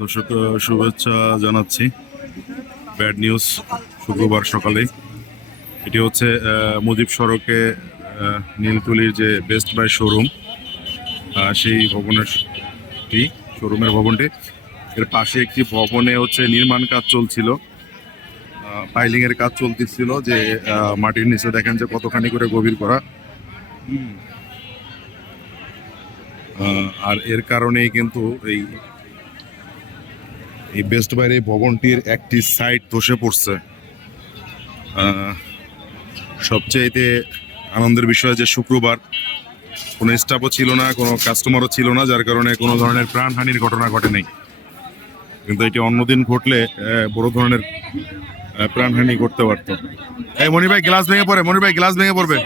দর্শক শুভেচ্ছা জানাচ্ছি। ব্যাড নিউজ শুক্রবার সকালে। এটি হচ্ছে মুজিব সড়কে নীলতলির যে বেস্ট বাই শোরুম, সেই শোরুমের ভবনটি এর পাশে একটি ভবনে হচ্ছে নির্মাণ কাজ চলছিল, পাইলিং এর কাজ চলতেছিল, যে মাটির নিচে দেখেন যে কতখানি করে গভীর করা। আর এর কারণেই কিন্তু এই বেস্ট বাইরে ভবনটির একটি সাইড ধসে পড়ছে। সবচেয়ে আনন্দের বিষয় যে শুক্রবার কোনো স্টাফও ছিল না, কোনো কাস্টমারও ছিল না, যার কারণে কোনো ধরনের প্রাণহানির ঘটনা ঘটে নাই। কিন্তু এটি অন্যদিন ঘটলে বড় ধরনের প্রাণহানি ঘটতে পারতো। এই মনির ভাই গ্লাস ভেঙে পড়ে, মনির ভাই গ্লাস ভেঙে পড়বে।